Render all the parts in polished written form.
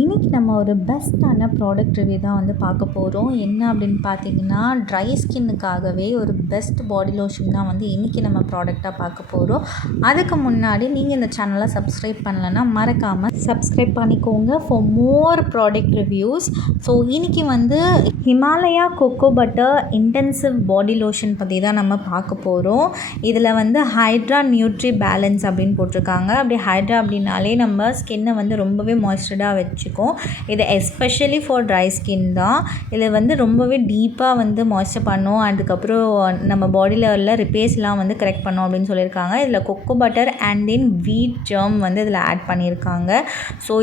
இன்றைக்கி நம்ம ஒரு பெஸ்ட்டான ப்ராடக்ட் ரிவ்யூ தான் வந்து பார்க்க போகிறோம். என்ன அப்படின்னு பார்த்தீங்கன்னா, ட்ரை ஸ்கின்னுக்காகவே ஒரு பெஸ்ட் பாடி லோஷன் தான் வந்து இன்றைக்கி நம்ம ப்ராடக்டாக பார்க்க போகிறோம். அதுக்கு முன்னாடி நீங்கள் இந்த சேனலை சப்ஸ்கிரைப் பண்ணலைன்னா மறக்காமல் சப்ஸ்கிரைப் பண்ணிக்கோங்க for more product reviews. So இன்றைக்கி வந்து Himalaya cocoa butter intensive body lotion பற்றி தான் நம்ம பார்க்க போகிறோம். இதில் வந்து ஹைட்ரா நியூட்ரி பேலன்ஸ் அப்படின்னு போட்டிருக்காங்க. அப்படி ஹைட்ரா அப்படின்னாலே நம்ம ஸ்கின்னை வந்து ரொம்பவே மாய்ஸ்சராக வச்சுக்கும். இது எஸ்பெஷலி ஃபார் ட்ரை ஸ்கின் தான். இதில் வந்து ரொம்பவே டீப்பாக வந்து மாய்ஸ்சர் பண்ணும். அதுக்கப்புறம் நம்ம பாடியில் உள்ள ரிப்பேர்ஸ்லாம் வந்து கரெக்ட் பண்ணும் அப்படின்னு சொல்லியிருக்காங்க. இதில் கொக்கோ பட்டர் அண்ட் தென் வீட் ஜெர்ம் வந்து இதில் ஆட் பண்ணியிருக்காங்க. ஸோ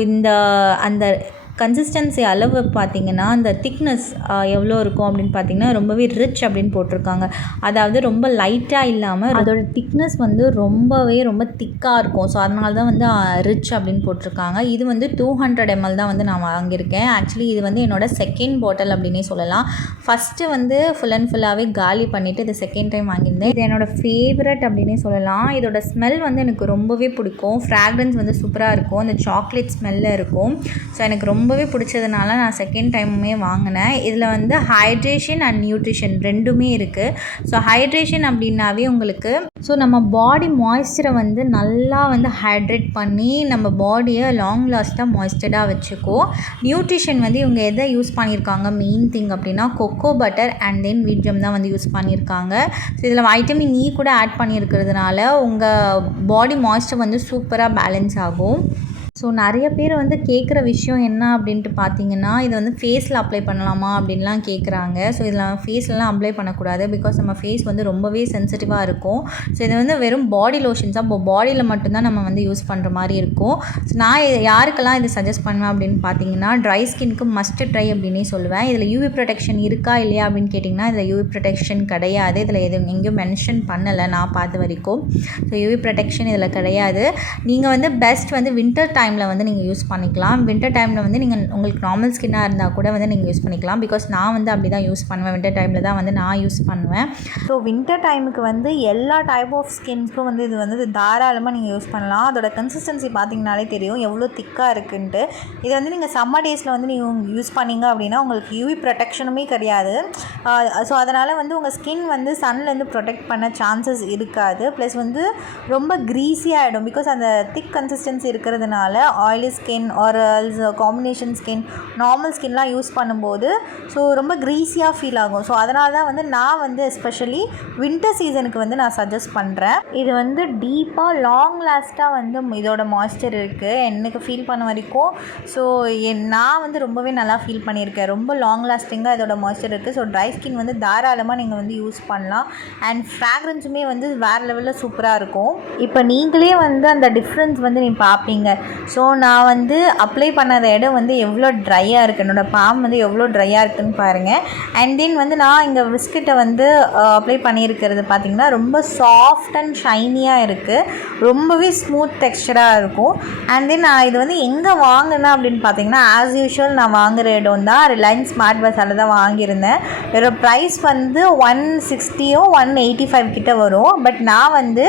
அந்த கன்சிஸ்டன்சி அளவு பார்த்திங்கன்னா, அந்த திக்னஸ் எவ்வளோ இருக்கும் அப்படின்னு பார்த்திங்கன்னா, ரொம்பவே ரிச் அப்படின்னு போட்டிருக்காங்க. அதாவது ரொம்ப லைட்டாக இல்லாமல் அதோட திக்னஸ் வந்து ரொம்ப திக்காக இருக்கும். ஸோ அதனால தான் வந்து ரிச் அப்படின்னு போட்டிருக்காங்க. இது வந்து 200 ml தான் வந்து நான் வாங்கியிருக்கேன். ஆக்சுவலி இது வந்து என்னோட செகண்ட் பாட்டில் அப்படின்னே சொல்லலாம். ஃபஸ்ட்டு வந்து ஃபுல் அண்ட் ஃபுல்லாகவே காலி பண்ணிவிட்டு இது செகண்ட் டைம் வாங்கியிருந்தேன். இது என்னோடய ஃபேவரட் அப்படின்னே சொல்லலாம். இதோட ஸ்மெல் வந்து எனக்கு ரொம்பவே பிடிக்கும். ஃப்ராக்ரன்ஸ் வந்து சூப்பராக இருக்கும். அந்த சாக்லேட் ஸ்மெல்லில் இருக்கும். ஸோ எனக்கு ரொம்பவே பிடிச்சதுனால நான் செகண்ட் டைமுமே வாங்கினேன். இதில் வந்து ஹைட்ரேஷன் அண்ட் நியூட்ரிஷன் ரெண்டுமே இருக்குது. ஸோ ஹைட்ரேஷன் அப்படின்னாவே உங்களுக்கு நம்ம பாடி மாய்ஸ்சரை வந்து நல்லா வந்து ஹைட்ரேட் பண்ணி நம்ம பாடியை லாங் லாஸ்ட்டாக மாய்ஸ்சர்டாக வச்சுக்கும். நியூட்ரிஷன் வந்து இவங்க எதை யூஸ் பண்ணியிருக்காங்க மெயின் திங் அப்படின்னா கொக்கோ பட்டர் அண்ட் தென் வீட் ஜெம் தான் வந்து யூஸ் பண்ணியிருக்காங்க. ஸோ இதில் வைட்டமின் இ கூட ஆட் பண்ணியிருக்கிறதுனால உங்கள் பாடி மாய்ஸ்சர் வந்து சூப்பராக பேலன்ஸ் ஆகும். ஸோ நிறைய பேர் வந்து கேட்குற விஷயம் என்ன அப்படின்ட்டு பார்த்தீங்கன்னா, இதை வந்து ஃபேஸில் அப்ளை பண்ணலாமா அப்படின்லாம் கேட்குறாங்க. ஸோ இதில் ஃபேஸ்லலாம் அப்ளை பண்ணக்கூடாது. பிகாஸ் நம்ம ஃபேஸ் வந்து ரொம்பவே சென்சிட்டிவாக இருக்கும். ஸோ இது வந்து வெறும் பாடி லோஷன்ஸ் தான். இப்போ பாடியில் மட்டும்தான் நம்ம வந்து யூஸ் பண்ணுற மாதிரி இருக்கும். ஸோ நான் யாருக்கெல்லாம் இது சஜஸ்ட் பண்ணுவேன் அப்படின்னு பார்த்தீங்கன்னா, ட்ரை ஸ்கின்க்கு மஸ்ட் ட்ரை அப்படின்னே சொல்லுவேன். இதில் யூவி ப்ரொடெக்ஷன் இருக்கா இல்லையா அப்படின்னு கேட்டிங்கன்னா, இதில் யூவி ப்ரொடெக்ஷன் கிடையாது. இதில் எங்கேயும் மென்ஷன் பண்ணலை நான் பார்த்த வரைக்கும். ஸோ யூவி ப்ரொடெக்ஷன் இதில் கிடையாது. நீங்கள் வந்து பெஸ்ட் வந்து வின்டர் டைமில் வந்து நீங்கள் யூஸ் பண்ணிக்கலாம். வின்டர் டைமில் வந்து நீங்கள் உங்களுக்கு நார்மல் ஸ்கின்னாக இருந்தால் கூட வந்து நீங்கள் யூஸ் பண்ணிக்கலாம். பிகாஸ் நான் வந்து அப்படி தான் யூஸ் பண்ணுவேன். வின்டர் டைமில் தான் வந்து நான் யூஸ் பண்ணுவேன். ஸோ வின்டர் டைமுக்கு வந்து எல்லா டைப் ஆஃப் ஸ்கின்ஸ்க்கும் வந்து இது வந்து தாராளமாக நீங்கள் யூஸ் பண்ணலாம். அதோட கன்சிஸ்டன்சி பார்த்தீங்கனாலே தெரியும் எவ்வளோ திக்காக இருக்குன்ட்டு. இது வந்து நீங்கள் சம்மர் டேஸில் வந்து நீங்கள் யூஸ் பண்ணிங்க அப்படின்னா உங்களுக்கு யூவி ப்ரொடெக்ஷனுமே கிடையாது. ஸோ அதனால் வந்து உங்கள் ஸ்கின் வந்து சன்லேருந்து ப்ரொடெக்ட் பண்ண சான்சஸ் இருக்காது. ப்ளஸ் வந்து ரொம்ப க்ரீஸியாக ஆகிடும். பிகாஸ் அந்த திக் கன்சிஸ்டன்சி இருக்கிறதுனால oily skin or combination skin normal ஸ்கின்லாம் யூஸ் பண்ணும்போது ஸோ ரொம்ப க்ரீஸியாக ஃபீல் ஆகும். ஸோ அதனால தான் வந்து நான் வந்து எஸ்பெஷலி வின்டர் சீசனுக்கு வந்து நான் சஜஸ்ட் பண்ணுறேன். இது வந்து டீப்பாக லாங் லாஸ்ட்டாக வந்து இதோட மாய்ஸ்சர் இருக்குது எனக்கு ஃபீல் பண்ண வரைக்கும். ஸோ நான் வந்து ரொம்பவே நல்லா ஃபீல் பண்ணியிருக்கேன். ரொம்ப லாங் லாஸ்டிங்காக இதோட மாய்ஸ்சர் இருக்குது. ஸோ ட்ரை ஸ்கின் வந்து தாராளமாக நீங்கள் வந்து யூஸ் பண்ணலாம். அண்ட் ஃப்ராக்ரன்ஸுமே வந்து வேறு லெவலில் சூப்பராக இருக்கும். இப்போ நீங்களே வந்து அந்த டிஃப்ரென்ஸ் வந்து நீ பார்ப்பீங்க. ஸோ நான் வந்து அப்ளை பண்ணாத இடம் வந்து எவ்வளோ ட்ரையாக இருக்குது, என்னோடய பாம் வந்து எவ்வளோ ட்ரையாக இருக்குதுன்னு பாருங்கள். அண்ட் தென் வந்து நான் இங்கே பிஸ்கெட்டை வந்து அப்ளை பண்ணியிருக்கிறது பார்த்திங்கன்னா ரொம்ப சாஃப்ட் அண்ட் ஷைனியாக இருக்குது. ரொம்பவே ஸ்மூத் டெக்ஸ்சராக இருக்கும். அண்ட் தென் நான் இது வந்து எங்கே வாங்கினேன் அப்படின்னு பார்த்தீங்கன்னா, ஆஸ் யூஷுவல் நான் வாங்குகிற இடம் தான் ரிலையன்ஸ் ஸ்மார்ட் பஸாரில் தான் வாங்கியிருந்தேன். இதோட ப்ரைஸ் வந்து 160 185 கிட்ட வரும். பட் நான் வந்து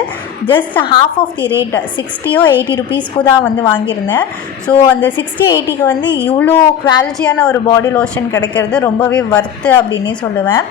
just half of the rate 60 80 ருபீஸ்க்கு தான் வந்து வாங்கியிருந்தேன். ஸோ அந்த 60-80க்கு வந்து இவ்வளோ குவாலிட்டியான ஒரு பாடி லோஷன் கிடைக்கிறது ரொம்பவே வர்த்து அப்படின்னே சொல்லுவேன்.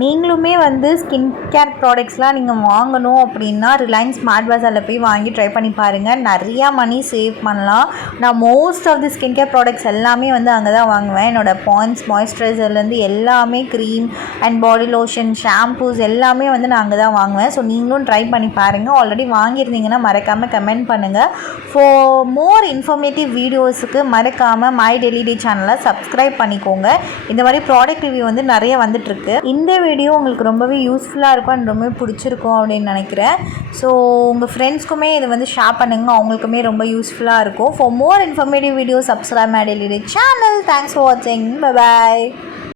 நீங்களுமே வந்து ஸ்கின் கேர் ப்ராடக்ட்ஸ்லாம் நீங்கள் வாங்கணும் அப்படின்னா ரிலையன்ஸ் ஸ்மார்ட் பஸாரில் போய் வாங்கி ட்ரை பண்ணி பாருங்கள். நிறையா மணி சேவ் பண்ணலாம். நான் most of the skin care products எல்லாமே வந்து அங்கே தான் வாங்குவேன். என்னோடய பாயிண்ட்ஸ் மாய்ஸ்சரைசர்லேருந்து எல்லாமே cream and body lotion shampoos எல்லாமே வந்து நான் அங்கே தான் வாங்குவேன். ஸோ நீங்களும் ட்ரை பண்ணி பாருங்கள். ஆல்ரெடி வாங்கியிருந்தீங்கன்னா மறக்காமல் கமெண்ட் பண்ணுங்கள். ஃபார் மோர் இன்ஃபர்மேட்டிவ் வீடியோஸுக்கு மறக்காமல் மை டெய்லி டே சேனலை சப்ஸ்கிரைப் பண்ணிக்கோங்க. இந்த மாதிரி ப்ராடக்ட் ரிவ்யூ வந்து நிறைய வந்துட்டுருக்கு. இந்த வீடியோ உங்களுக்கு ரொம்பவே யூஸ்ஃபுல்லாக இருக்கும் அண்ட் ரொம்பவே பிடிச்சிருக்கும் அப்படின்னு நினைக்கிறேன். ஸோ உங்கள் ஃப்ரெண்ட்ஸ்க்குமே இதை வந்து ஷேர் பண்ணுங்கள். அவங்களுக்குமே ரொம்ப யூஸ்ஃபுல்லாக இருக்கும். For more informative video subscribe my daily day channel. Thanks for வாட்சிங். பை பாய்.